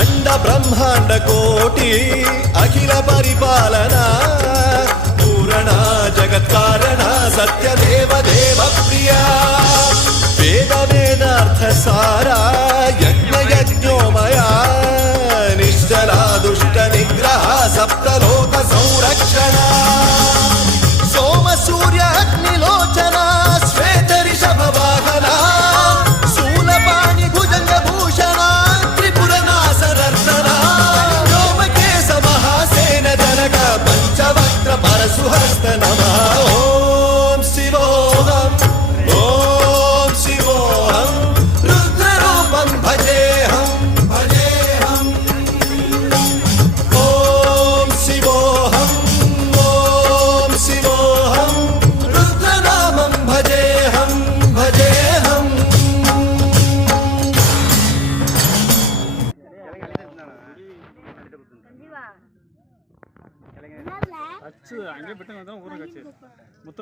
अंड ब्रह्मांड कोटि अखिल परिपालना पूरण जगत्कारण सत्यदेव देव प्रिया वेद वेदार्थ सारा यज्ञ यज्ञोमया निश्चला दुष्ट निग्रह सप्तलोक संरक्षण सोम सूर्य अग्निलोचना श्वेत ऋषभ वाहना शूलपाणि भुजंग भूषण त्रिपुर नासनर्तना व्योमकेश महासेन जनक पंचवक्त्र परशुहस्त नमः ओम शिवोऽहम् ओम शिवोऽहम् रुद्ररूपं भजेऽहम् भजेऽहम् ओम शिवोऽहम् ओम शिवोऽहम् रुद्रनामं भजेऽहम् भजेऽहम् అచ్చు అంగే పెట్టిన ఊరు